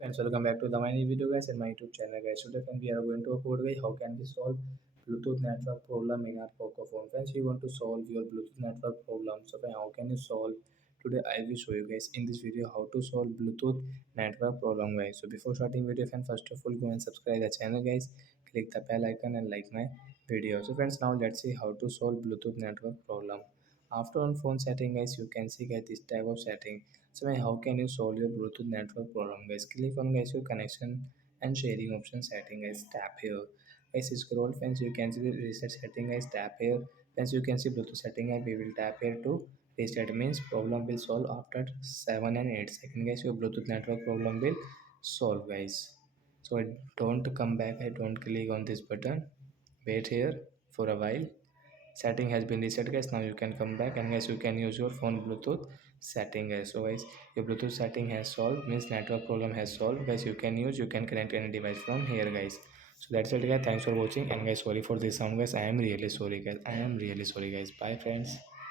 Friends, welcome back to the my new video guys and my YouTube channel guys. Today friends, we are going to upload guys how can we solve Bluetooth network problem in our Poco phone. Friends, we want to solve your Bluetooth network problem. So friends, how can you solve? Today I will show you guys in this video how to solve Bluetooth network problem guys. So before starting video friends, first of all go and subscribe the channel guys. Click the bell icon and like my video. So friends, now let's see how to solve Bluetooth network problem. After on phone setting guys, you can see guys this type of setting. So how can you solve your Bluetooth network problem guys? Click on guys your connection and sharing option setting guys. Tap here. Guys scroll friends, you can see the reset setting guys. Tap here. Friends, you can see Bluetooth setting and we will tap here to reset means problem will solve after 7 and 8 seconds guys. Your Bluetooth network problem will solve guys. So I don't come back. I don't click on this button. Wait here for a while. Setting has been reset guys. Now you can come back and guys you can use your phone Bluetooth setting guys. So guys your Bluetooth setting has solved means network problem has solved guys. You can connect any device from here guys. So that's it guys. Thanks for watching and guys sorry for this sound guys. I am really sorry guys. Bye friends.